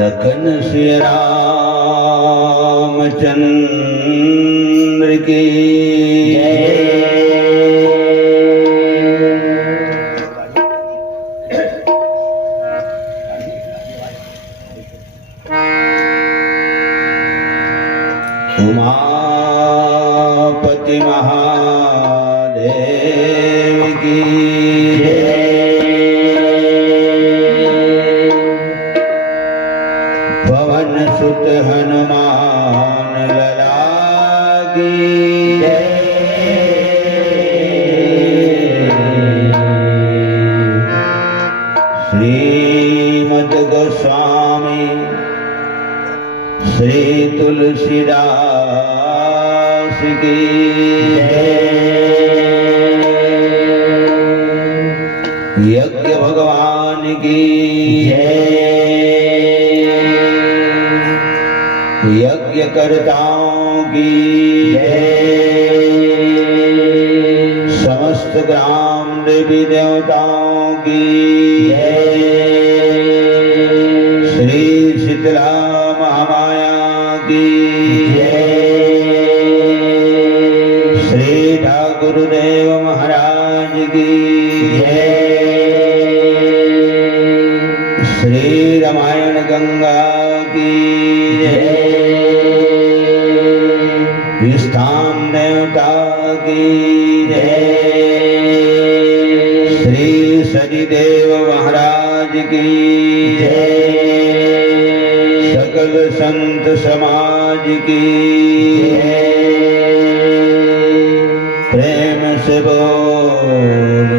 लखन श्री रामचंद्र की उमापति महादेव की पवन सुत हनुमान लला की श्रीमद् गोस्वामी श्री तुलसीदास की यज्ञ भगवान की यज्ञ कर्ताओं की समस्त ग्राम देवी देवताओं की श्री शीतला महामाया की श्री ठाकुरदेव महाराज की श्री रामायण गंगा की स्थान देवता की श्री सरिदेव महाराज की सकल संत समाज की प्रेम से बोल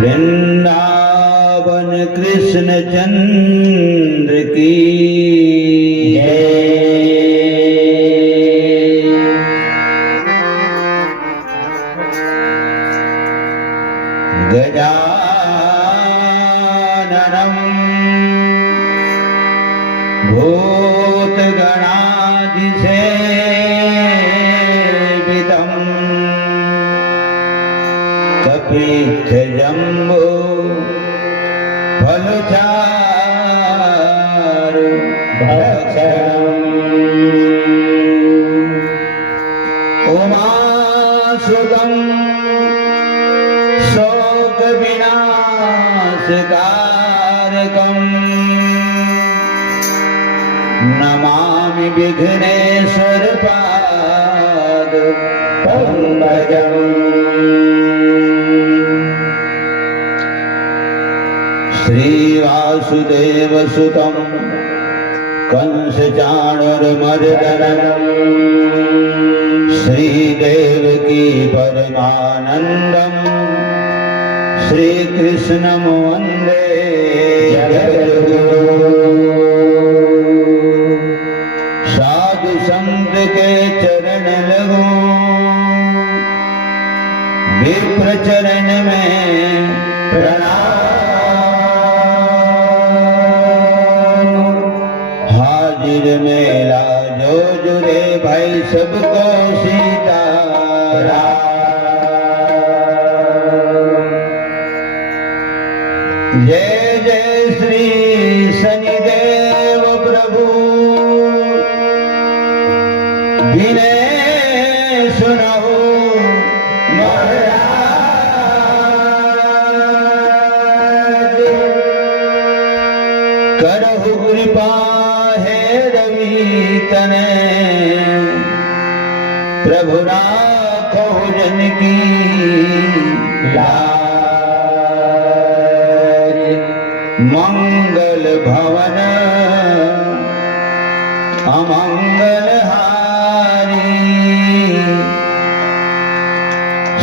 वृंदावन कृष्ण चंद्र की गजाननं भूतगणाधिसेवितं कपित्थजम्बो फलचारु भक्षणम् उमासुतं शोकविनाशकारकम् नमामि विघ्नेश्वर पाद पंकजम् श्री वासुदेव सुतं कंस चाणूरमर्दनम् श्री देवकी परमानंदम् श्री कृष्णं वन्दे जगद्गुरु साधु संत के चरण लगो विप्र चरण में प्रणाम हाजिर मेला जो जुड़े भाई सबको सीताराम जय जय श्री शनिदेव प्रभु विनय सुनहु महाराज करहु कृपा है रवि तने प्रभु राखो जन की लाज मंगल भवन अमंगल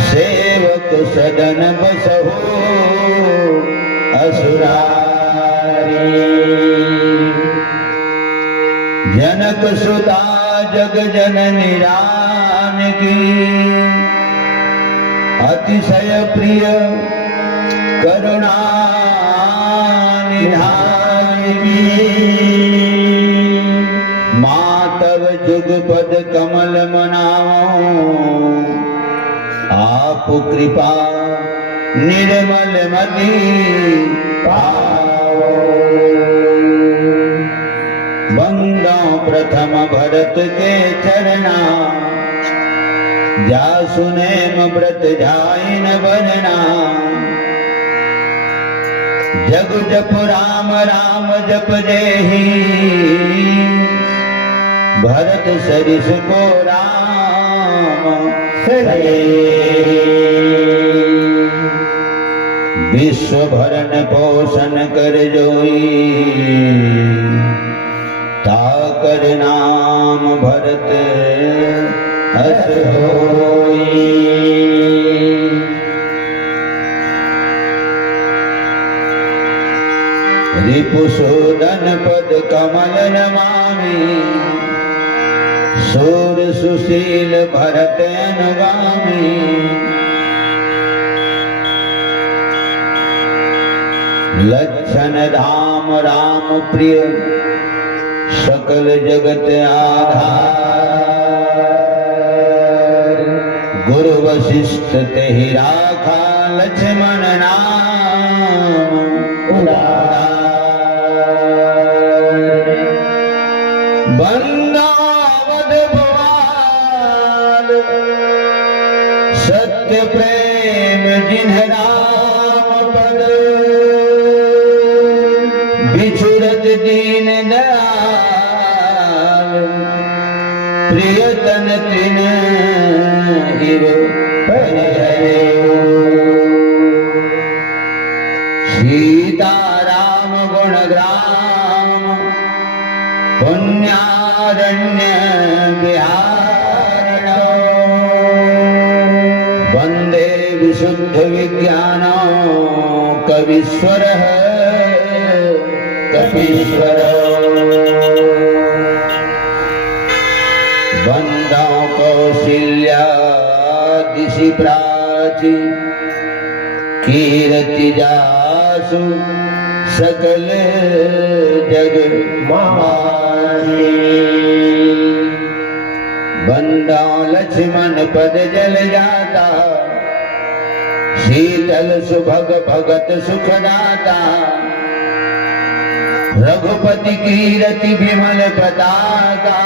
सेवक सदन बसहो असुरारी जनक सुता जग जननी जानकी अतिशय प्रिय करुणा निधान की मातव जुगपद कमल मनाओ आप कृपा निर्मल मति पाओ प्रथम भरत के चरना, जा सुनेम व्रत जाइन बनना। जग जप राम राम जप जेहि, भरत सरिस को राम सरे। विश्व भरण पोषण कर जोई, ताकर नाम भरत अस होई। रिपुसूदन पद कमल नमामि, सूर सुशील भरत अनुगामी। लक्षण धाम राम प्रिय, सकल जगत आधार। गुरु वशिष्ठ तेहि राखा, लक्ष्मण नाम उदार। बंदावद भवाल, सत्य प्रेम जिन्ह राम पद। बिछुरत दीन दयाल, प्रियतन तिन हिव परिहरो। सीताराम गुणग्राम, पुण्यारण्य विहारणो। वन्दे विशुद्ध विज्ञानो, कवीश्वरः कपीश्वरो। वन्दो कौशिल्यादिशि प्राची, कीर्ति जासु सकल जग माही। बंदा लक्ष्मण पद जल जाता, शीतल सुभग भगत सुखदाता। रघुपति कीरति विमल पताका,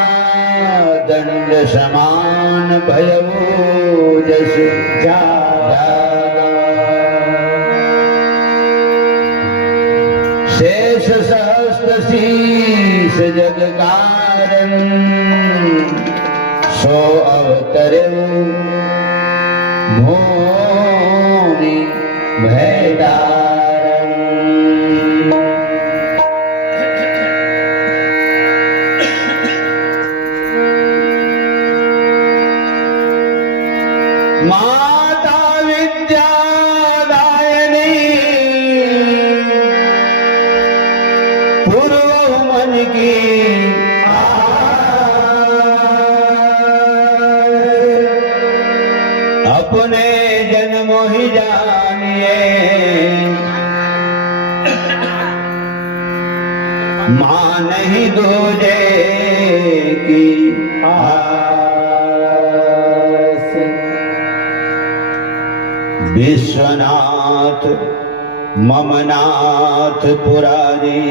दंड समान भयउ जस जागा। शेष सहस्त्र शीस जग कारण, सो अवतरऊ भूमि भयदारण। माता विद्यादायिनी, पूर्व मन की अपने जन्म ही जानिए। मां नहीं दूजे की आस। विश्वनाथ ममनाथ पुरारी,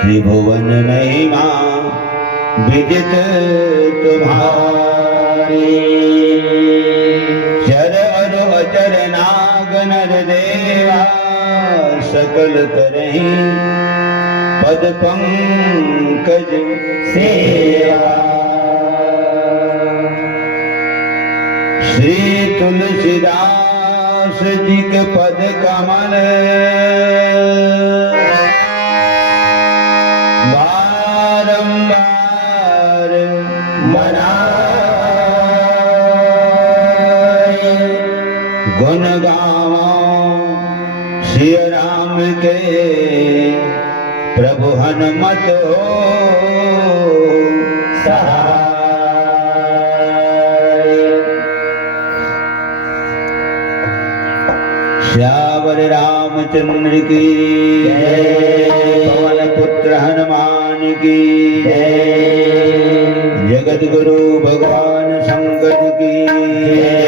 त्रिभुवन महिमा विदित तुम्हारी। चर अरु अचर नाग नर देवा, सकल करहि पद पंकज सेवा। श्री तुलसीदास जी के पद कमल, बारंबार मनाए। गुण गावो श्री राम के, प्रभु हनुमत हो सहाय। श्यावर रामचंद्र की जय, पवन पुत्र हनुमान की जय। जगत गुरु भगवान शंकर की जय।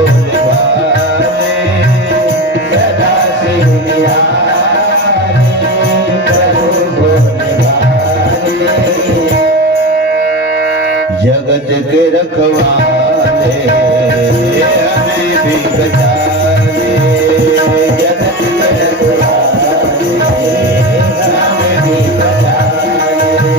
भोले भाले सदा शिव निहारे प्रभु भोले भाले जगत के रखवाले हमें भी बचा ले जगत के रखवाले हमें भी बचा ले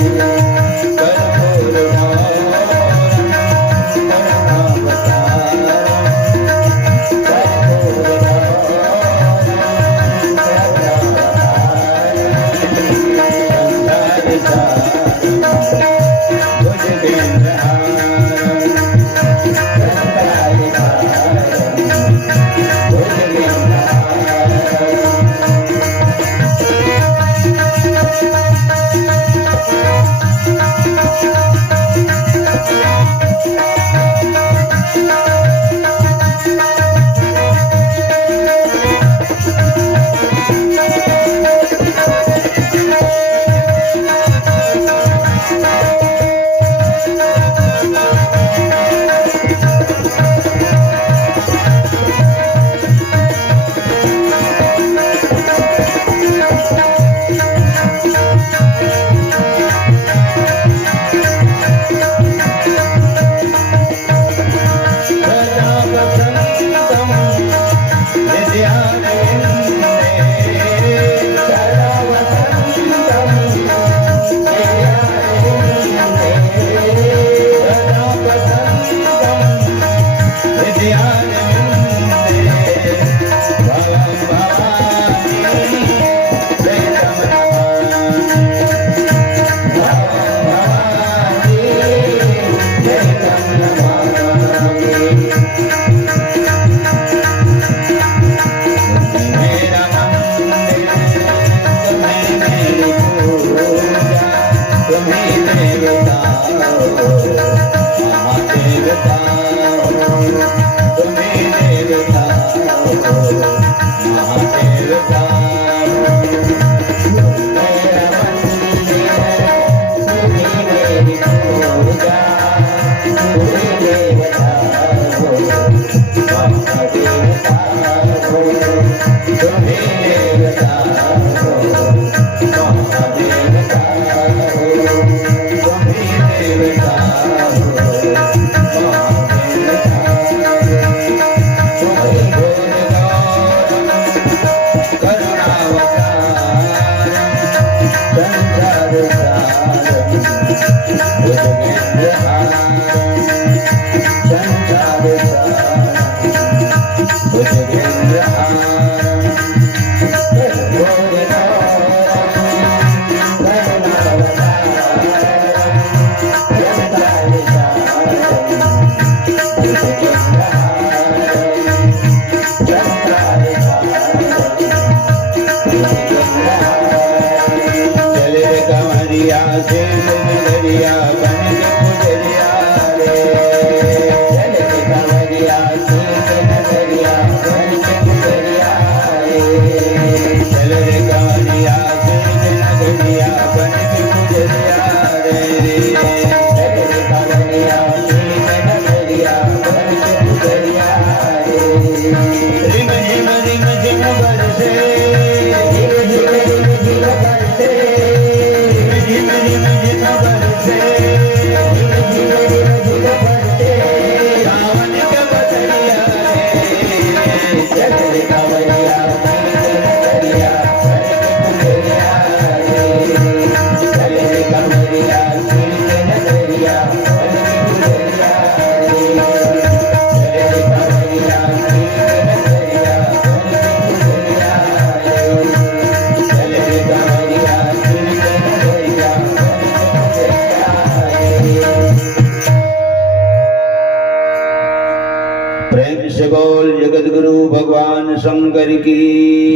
कर्पूर जगद्गुरु भगवान शंकर की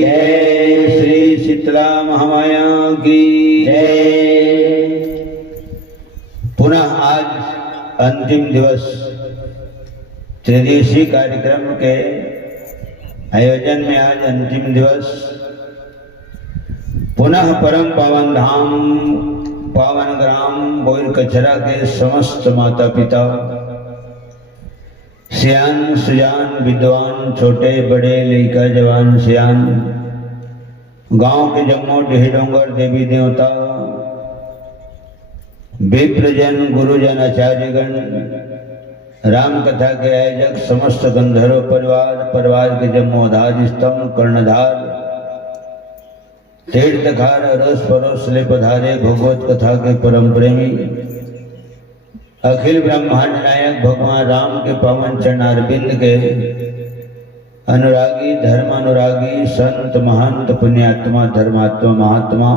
जय। श्री शीतला महामाया की जय। पुनः आज अंतिम दिवस त्रिदिवसीय कार्यक्रम के आयोजन में आज अंतिम दिवस पुनः परम पावन धाम पावन ग्राम बोर कचरा के समस्त माता पिता सियान सुजान विद्वान छोटे बड़े लड़का जवान सियान गांव के जम्मो डेह डोंगर देवी देवता विप्रजन गुरुजन आचार्यगण राम कथा के आयोजक समस्त गंधर्व परिवार के जम्मोधार स्तंभ कर्णधार तीर्थकार अरस परोस ले पधारे भगवत कथा के परम प्रेमी अखिल ब्रह्मांड नायक भगवान राम के पावन चरणारविंद के अनुरागी धर्म अनुरागी संत महंत पुण्यात्मा धर्मात्मा महात्मा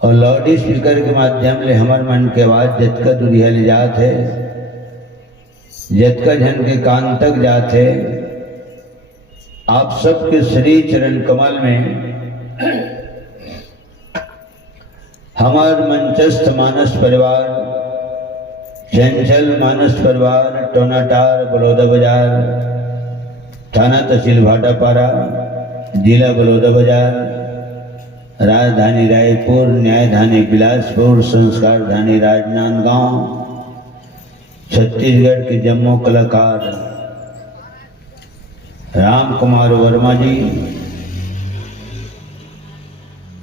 और लाउड स्पीकर के माध्यम से हमारे मन के आवाज जतका दुरिया ले जात है जतका जन के कान तक जात है। आप सबके श्री चरण कमल में हमार मंचस्थ मानस परिवार चंचल मानस परिवार टोनाटार बलौदा बाजार थाना तहसील भाटापारा जिला बलौदा बाजार राजधानी रायपुर न्यायधानी बिलासपुर संस्कार धानी राजनांदगांव छत्तीसगढ़ के जम्मू कलाकार राम कुमार वर्मा जी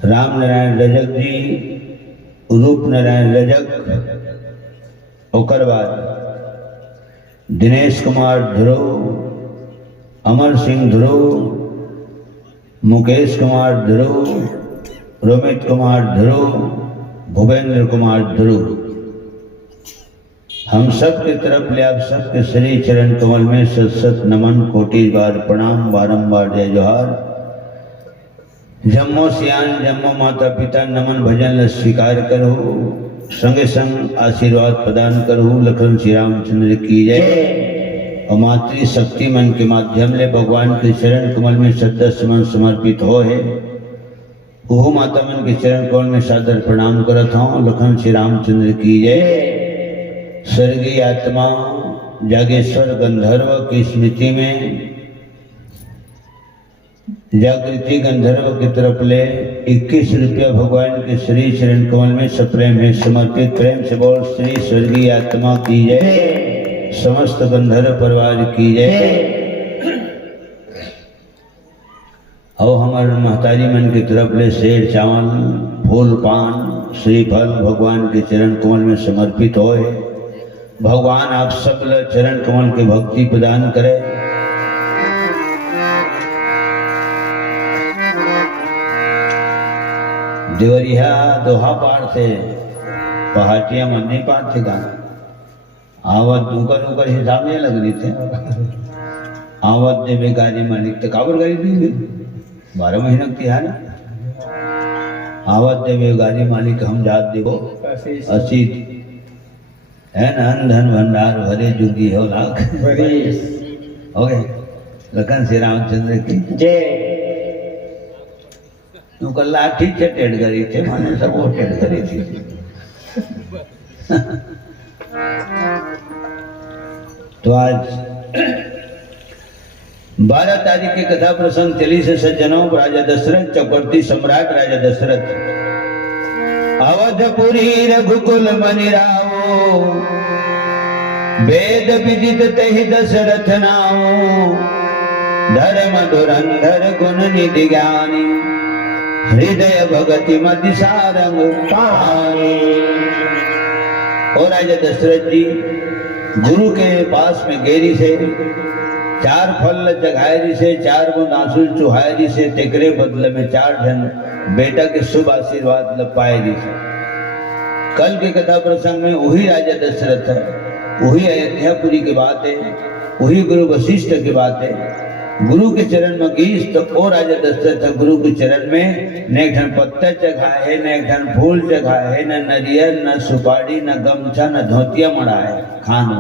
राम नारायण रजक जी रूप नारायण रजक ओकर बाद दिनेश कुमार ध्रुव अमर सिंह ध्रुव मुकेश कुमार ध्रुव रोमित कुमार ध्रुव भूपेंद्र कुमार ध्रुव हम सब की तरफ ले आप सबके श्री चरण कमल में सत सत नमन कोटि बार प्रणाम बारंबार जय जोहार। जम्मो सियान जम्मो माता पिता नमन भजन स्वीकार करो संगे संग आशीर्वाद प्रदान करो लखन श्री रामचंद्र की जय। और मातृ शक्ति मन के माध्यम ले भगवान के चरण कमल में श्रद्धा सुमन समर्पित हो है वो माता मन के चरण कमल में सादर प्रणाम करत हूँ लखन श्री रामचंद्र की जय। स्वर्गीय आत्मा जागेश्वर गंधर्व की स्मृति में जागृति गंधर्व की तरफ ले 21 रुपया भगवान के श्री चरण कमल में सप्रेम है समर्पित। प्रेम से बोल श्री स्वर्गीय आत्मा की जय समस्त गंधर्व परिवार की जय। और हमारे महतारी मन की तरफ ले शेर चावल फूल पान श्रीफल भगवान के चरण कमल में समर्पित होए। भगवान आप सब चरण कमल के भक्ति प्रदान करे। देवरिया दोहा पार थे पहाटिया मन नहीं पार थे गाना आवत ऊपर ऊपर हिसाब नहीं लग रही थे आवत देवे गाड़ी मालिक तो काबर गाड़ी दी 12 महीना तिहार आवत देवे गाड़ी मालिक हम जात देवो असी है न धन भंडार भरे जुगी हो लाख ओके लखन श्री रामचंद्र की जय। तो लाठी से टेढ़ करी थे माने सब वो टेढ़ करी थी। तो आज 12 तारीख की कथा प्रसंग चली से सज्जनों राजा दशरथ चक्रवर्ती सम्राट राजा दशरथ अवधपुरी रघुकुल मनि रावो वेद विदित तहि दशरथ नामो धर्म धुरंधर गुण निधि ज्ञानी हृदय भगति मति सारंग पाए। और राजा दशरथ जी गुरु के पास में गेरी से 4 फल जगाए जी से 4 गुण आंसू चुहाए जी से तेकरे बदले में 4 जन बेटा के शुभ आशीर्वाद लपाए जी से। कल के कथा प्रसंग में वही राजा दशरथ है वही अयोध्यापुरी की बात है वही गुरु वशिष्ठ की बात है। गुरु के चरण में गीस तो ओ राजा दशरथ गुरु के चरण में न एक धन पत्ता चढ़ाए है न एक धन फूल चढ़ाए है न नरियल न सुपारी न गमछा न धोतिया मड़ाए खाना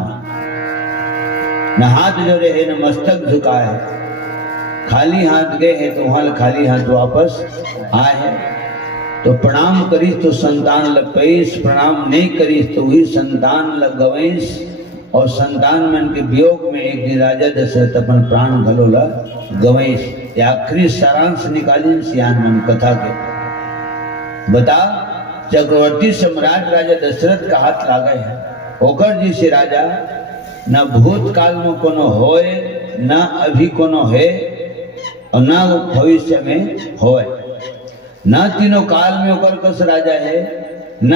न हाथ जोड़े है न मस्तक झुकाए है। खाली हाथ गए हैं तो वहां खाली हाथ वापस आए हैं। तो प्रणाम करीस तो संतान लपईस प्रणाम नहीं करीस तो वही संतान लगवईस। और संतान मन के वियोग में एक दिन राजा दशरथ अपन प्राण घलोला गवईस। आखिरी सारांश निकाली सियान मन कथा के बता चक्रवर्ती सम्राट राजा दशरथ का हाथ लागे है होकर जी से राजा न भूतकाल में कोनो होए, न अभी कोनो है और न भविष्य में होए। न तीनों काल में ओकर कस राजा है, न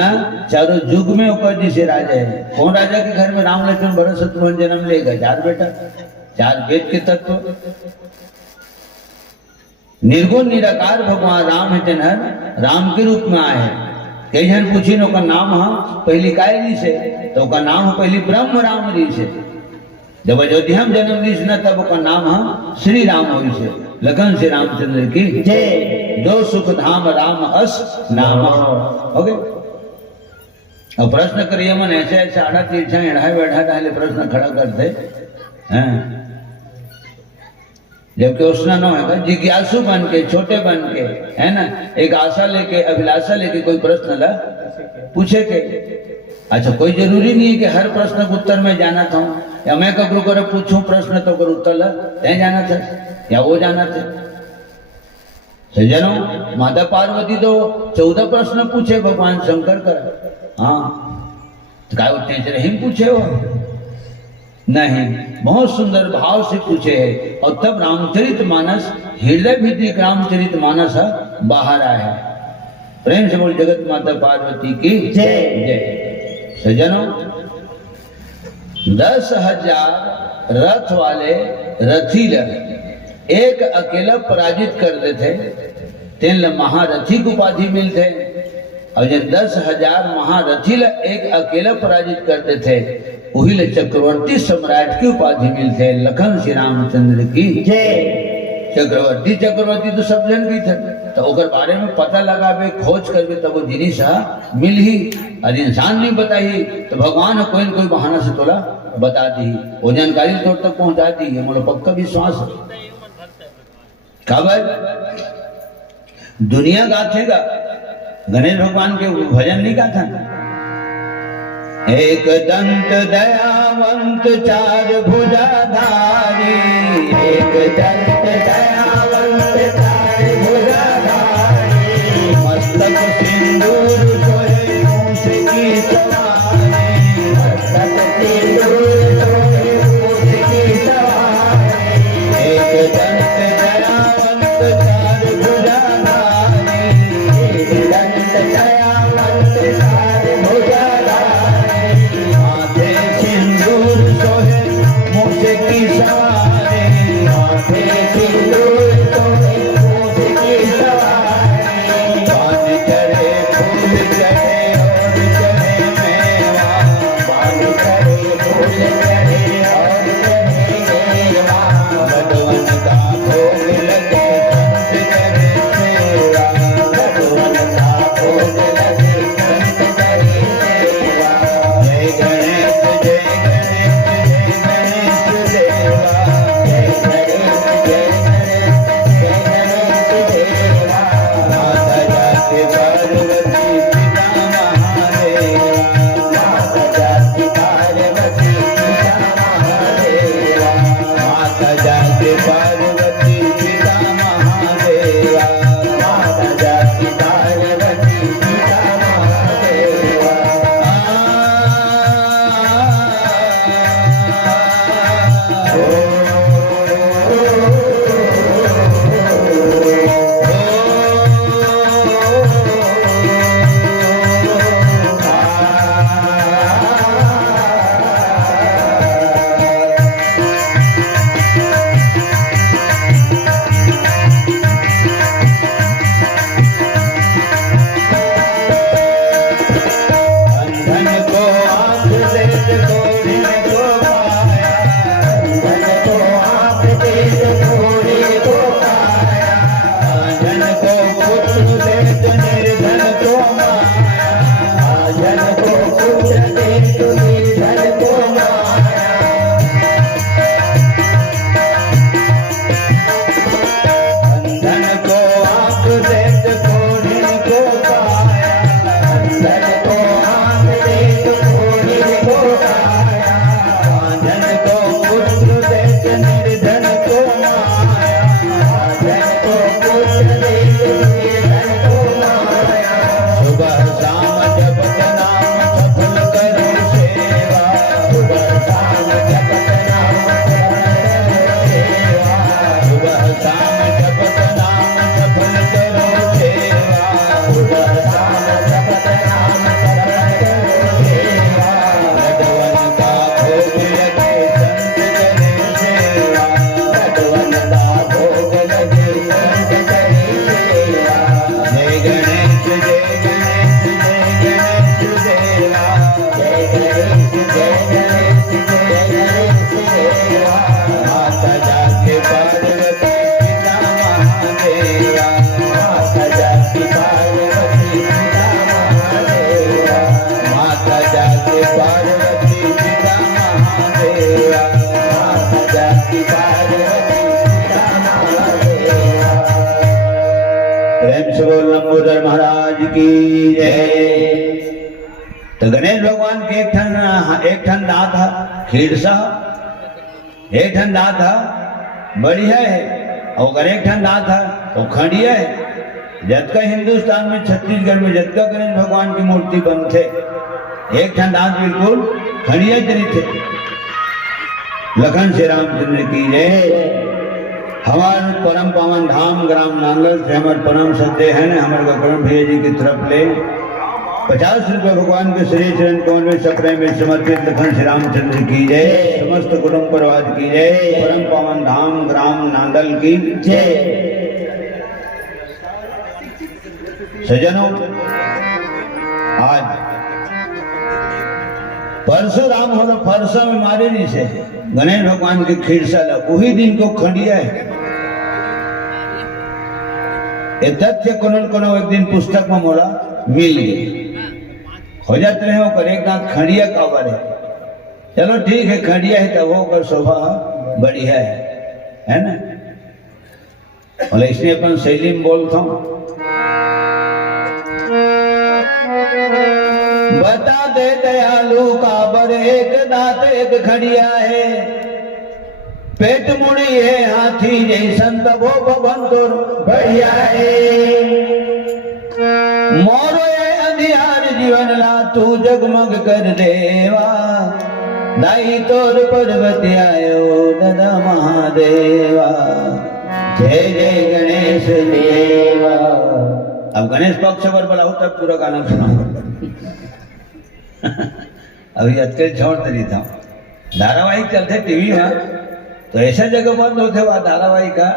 चारों युग में ओकर जिसे राजा है। कौन राजा के घर में राम लक्ष्मण भरत शत्रुघ्न जन्म लेगा? 4 बेटा, 4 वेद के तत्व। निर्गुण निराकार भगवान राम है, तेनहर राम के रूप में आए हैं। कई जन पूछी का नाम हाँ पहली काय री से, तो का नाम पहली ब्रह्म राम री से। जब अयोध्या में जन्म ली न तब का नाम हाँ श्री राम हुई से। लगन से रामचंद्र की जय। जो सुख धाम राम अस नामा। हो गए। अब प्रश्न करिए मन ऐसे ऐसे आड़ा तीर्छा एढ़ा बैठा डाले प्रश्न खड़ा करते हैं, जबकि उसने न है जिज्ञासु बन के, छोटे बन के, है ना, एक आशा लेके, अभिलाषा लेके कोई प्रश्न ला पूछे के। अच्छा, कोई जरूरी नहीं है कि हर प्रश्न का उत्तर मैं जाना था, या मैं ककरो करे पूछूं प्रश्न तो कर उत्तर ला तय जाना था या वो जाना था। सज्जनों, माता पार्वती तो 14 प्रश्न पूछे भगवान शंकर कर। हाँ, तो क्या उतने से नहीं पूछे हो? नहीं, बहुत सुंदर भाव से पूछे है। और तब रामचरित मानस, हृदय भीतरी रामचरित मानस बाहर आया। प्रेम से बोल जगत माता पार्वती की जय जय। सज्जनों, 10,000 रथ वाले रथी एक अकेला पराजित कर देते, तेन महारथी की उपाधि मिलते। और जब 10,000 महारथी एक अकेला पराजित करते थे, वही ले चक्रवर्ती सम्राट की उपाधि मिलते। लखन श्री रामचंद्र की जय। चक्रवर्ती तो सब जन भी थे, तो ओकर बारे में पता लगावे, खोज करवे, तब वो जिनिस मिल ही। और इंसान नहीं बताई तो भगवान कोई न कोई बहाना से तोला बता दी, वो जानकारी तोड़ तक पहुंचा दी है। मोला पक्का विश्वास है। खबर दुनिया गाथेगा, गणेश भगवान के भजन नहीं गाथा। एक दंत दयावंत 4 भुजाधारी, एक दंत दयावंत 4 भुजाधारी, मस्तक सिंदूर सोहे मूस की सवारी, मस्तक सिंदूर सोहे मूस की सवारी। एक दंत दयावंत 4 भुजाधारी, एक दंत दयावंत 4 भुजाधारी, माथे सिंदूर सोहे मूस की सवारी, माथे महाराज की जय। तो गणेश भगवान के एक ठन दांत है खीरसा, एक ठन दांत है बढ़िया है, और अगर एक ठन दांत है तो खंडिया है। जतका हिंदुस्तान में छत्तीसगढ़ में जतका गणेश भगवान की मूर्ति बनते, एक ठन दांत बिल्कुल खंडिया चरित है। लखन श्री रामचंद्र की जय। हमार परम पावन धाम ग्राम नांगल से हमारे परम सत्य है ना, हमारे गोकर्ण भैया जी की तरफ ले 50 रुपये भगवान के श्री चरण कौन में सपने में समर्पित लखन श्री रामचंद्र की जय। समस्त कुटुंब परिवार की जय। परम पावन धाम ग्राम नांगल की जय। सजनों, आज परशुराम हो रहा, परसा में मारे नहीं से गणेश भगवान की खीरसा ला वही दिन को खंडिया है। ये तथ्य कोनो एक दिन पुस्तक में मोला मिल गई। हो जाते रहे हो कर एक दांत खंडिया का बारे, चलो ठीक है खंडिया है तो वो कर शोभा बढ़िया है ना। बोले इसने अपन शैली में बोलता हूँ, बता दे दयालु का बर एक दांत एक खड़िया है, पेट मुड़ी है हाथी जैसन तबो भवन तोर बढ़िया है। मोरो ये अंधियार जीवन ला तू जगमग कर देवा, दाई तोर पर्वत आयो दादा महादेवा। जय जय गणेश देवा। अब गणेश पक्ष पर बुलाओ तब पूरा गाना सुनाओ। अभी अतके छोड़ तरी था धारावाहिक चलते टीवी में, तो ऐसा जगह बंद होते हुआ धारावाहिक का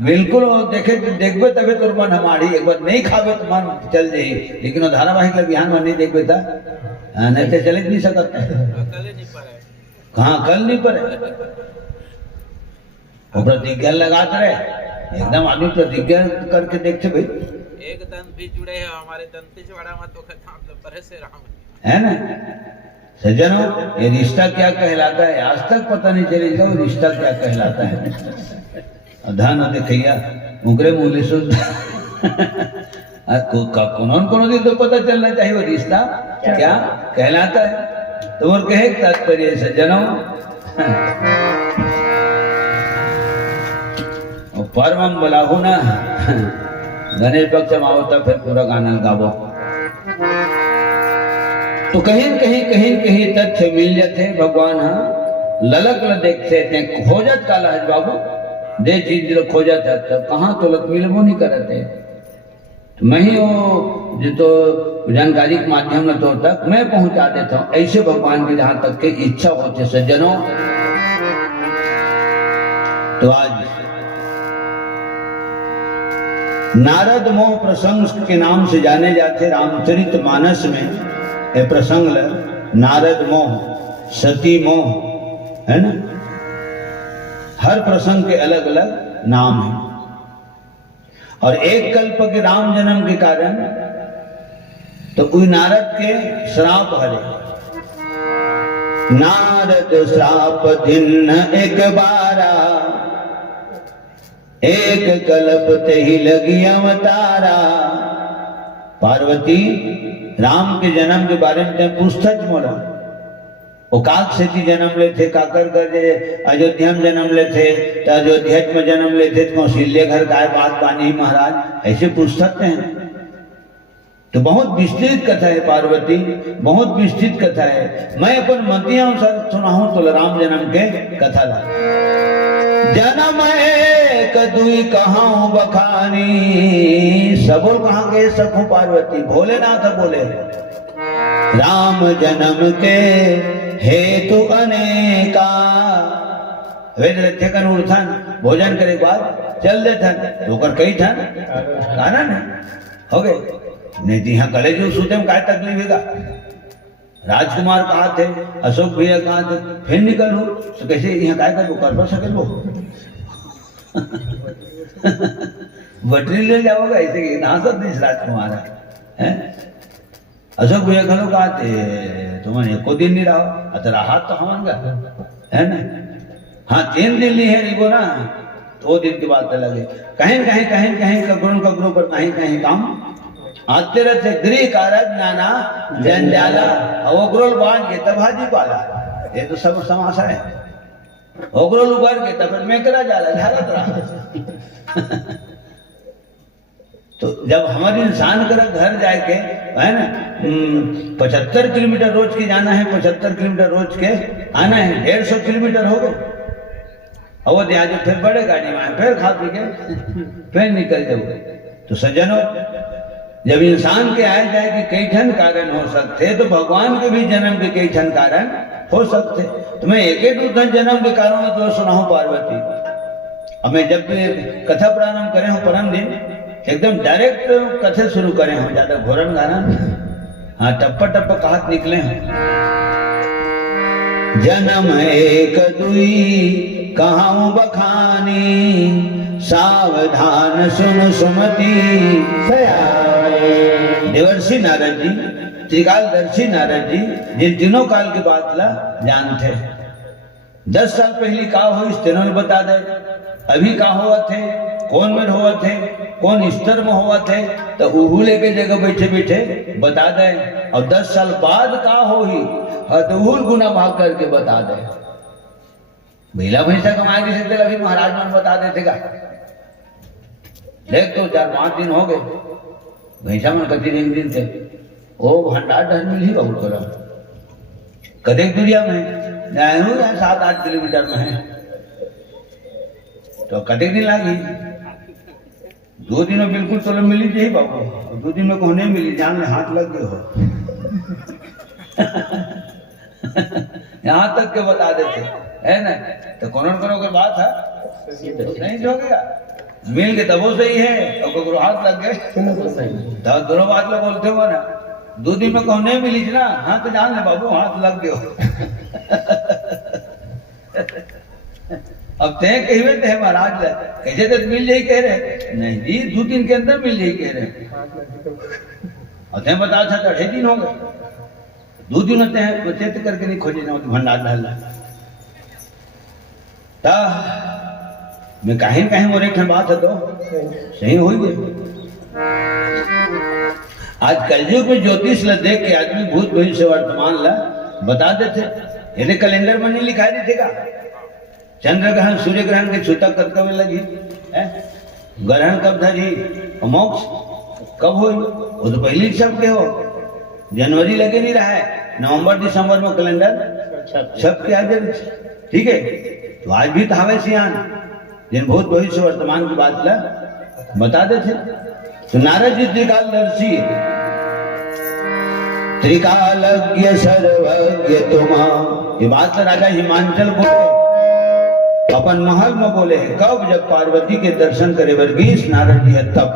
बिल्कुल देखे देखबे तबे तो मन हमारी एक बार नहीं खावे तो मन चल जाए, लेकिन वो धारावाहिक लग बिहान मन नहीं देखबे था नहीं तो चले नहीं सकत। कहाँ कल नहीं पड़े प्रतिज्ञा लगाते रहे एकदम आदमी प्रतिज्ञा करके देखते भाई एक दंत भी जुड़े हैं हमारे दंतेश्वरा में तो परे से राम है ना। सज्जनों, ये रिश्ता क्या कहलाता है आज तक पता नहीं चलेगा वो रिश्ता क्या कहलाता है। धान देखिया उगरे मूल्य शुद्ध कौन दिन तो पता चलना चाहिए वो रिश्ता क्या कहलाता है। तो और कहे तात्पर्य सज्जनों, परम बोलाहू ना गणेश पक्ष में आओ तब फिर पूरा गाना गावो। तो कहीं कहीं तथ्य मिल जाते भगवान। हाँ ललक ल देखते थे खोजत काला है बाबू दे चीज जो खोजत है तब कहाँ तो लत मिलबो नहीं करते। तो मैं ही वो जो तो जानकारी के माध्यम में तो तक मैं पहुंचा देता हूँ ऐसे भगवान की जहां तक की इच्छा होती है। सज्जनों, तो आज नारद मोह प्रसंग के नाम से जाने जाते रामचरित मानस में ये प्रसंग नारद मोह, सती मोह है ना। हर प्रसंग के अलग अलग नाम है। और एक कल्प के राम जन्म के कारण तो कोई नारद के श्राप हरे। नारद श्राप दिन एक बारा, एक कल्प ते ही लगी अवतारा। पार्वती राम के जन्म के बारे में पूछता मोला वो काक से जन्म लेते काकर कर अयोध्या में जन्म लेते तो अयोध्या में जन्म लेते तो कौशल्य घर काय बात पानी महाराज ऐसे पूछते हैं। तो बहुत विस्तृत कथा है पार्वती, बहुत विस्तृत कथा है। मैं अपन मंतिया सुनाऊं तो राम जन्म के कथा ला। जन्म एक दुई कहां बखानी, सबोल कहाँ के सखो पार्वती भोलेनाथ बोले राम जन्म के हेतु अनेका। वेद रक्षकन उठन भोजन करे बाद चल देथन तो कर कई थन गाना न हो गए नहीं तो यहाँ कले जो सूते में काय तकलीफ है। राजकुमार कहा थे, अशोक भैया कहा थे, फिर निकल हो तो कैसे यहाँ काय कर कर सके वो बटरी ले जाओगा ऐसे नासत नहीं राजकुमार है। अशोक भैया खलो कहा थे तुम्हारे एको दिन नहीं रहो अतः राहत तो हमारा है ना। हाँ 3 दिन ली है नहीं ना 2 दिन के बाद लगे कहीं कहीं कहीं कहीं ककड़ों पर कहीं कहीं काम आते रहते गृह कारज नाना जंजाला ओगरोल बांध के तब भाजी पाला, ये तो सब समासा है। ओगरोल उबार के तब मेकरा जाला झालत रहा। तो जब हमारे इंसान का घर जाए के है ना 75 किलोमीटर रोज के जाना है, 75 किलोमीटर रोज के आना है, 150 किलोमीटर हो गए। और वो आज फिर बड़े गाड़ी में फिर खा पी के फिर निकल जाओगे। तो सज्जनों, जब इंसान के आए जाए कि कई ठन कारण हो सकते, तो भगवान के भी जन्म के कई ठन कारण हो सकते। तो मैं एक एक जन्म के कारण में तो सुना हूँ पार्वती। अब मैं जब कथा प्रारंभ करे हूँ परम दिन, एकदम डायरेक्ट कथा शुरू करे हूँ, ज्यादा घोरन गाना, हाँ टप्पा टप्पा कहत निकले हैं। जन्म एक दुई कहाऊं बखानी, सावधान सुन सुमति सयाने। देवर्षि नारद जी, त्रिकालदर्शी नारद जी, जिन तीनों काल की बात ला जानते। 10 साल पहले का हो इस तीनों ने बता दे, अभी का हुआ थे, कौन में हुआ थे, कौन स्तर में हुआ थे, तो उहू लेके जगह बैठे बैठे बता दे। और 10 साल बाद का हो ही हदूर गुना भाग करके बता दे। भैला भैंसा कमाए नहीं सकते, अभी महाराज मन बता देते का। देख तो 4-5 दिन हो गए, भैंसा मन कति दिन थे, ओ भंडार डर मिली बहुत करो कदेक दुनिया में जाए हूँ, 7-8 किलोमीटर में है, तो कदेक दिन लागी। 2 दिन में बिल्कुल तो मिली थी बाबू, 2 दिन में कोने मिली, जान में हाथ लग गए हो। यहाँ तक के बता देते है ना। तो कौन के बात है नहीं जो गया मिल के तबो सही है, और को हाथ लग गए तो दोनों बात लोग बोलते हो ना। 2 दिन में कौन नहीं मिली थी ना, हाँ तो जान ले बाबू हाथ लग गए हो। अब ते कहे थे महाराज कैसे तो मिल जाए कह रहे, नहीं जी 2 दिन के अंदर मिल जाए कह रहे। और ते बता था 2.5 दिन हो गए, 2 दिन होते हैं बचेत करके नहीं खोजे ना भंडार डालना। मैं कहीं और एक बात है तो सही हो गई। आज कलयुग में ज्योतिष ला देख के आदमी भूत भविष्य वर्तमान ला बता देते। यदि कैलेंडर में नहीं लिखा देते का चंद्र ग्रहण सूर्य ग्रहण के छूता कब लगी है, ग्रहण कब था जी, मोक्ष कब हुई, वो तो पहले सब के हो। जनवरी लगे नहीं रहा है, नवंबर दिसंबर में कैलेंडर सब के आ जाए, ठीक है। तो आज भी थावे सियान जिन भूत भविष्य वर्तमान की बात ला बता देते। तो नारद जी त्रिकालदर्शी, त्रिकालज्ञ सर्वज्ञ तुम, ये बात राजा हिमांचल बोले अपन महल में बोले हैं। कब जब पार्वती के दर्शन करे वर्गीस नारद जी है तब।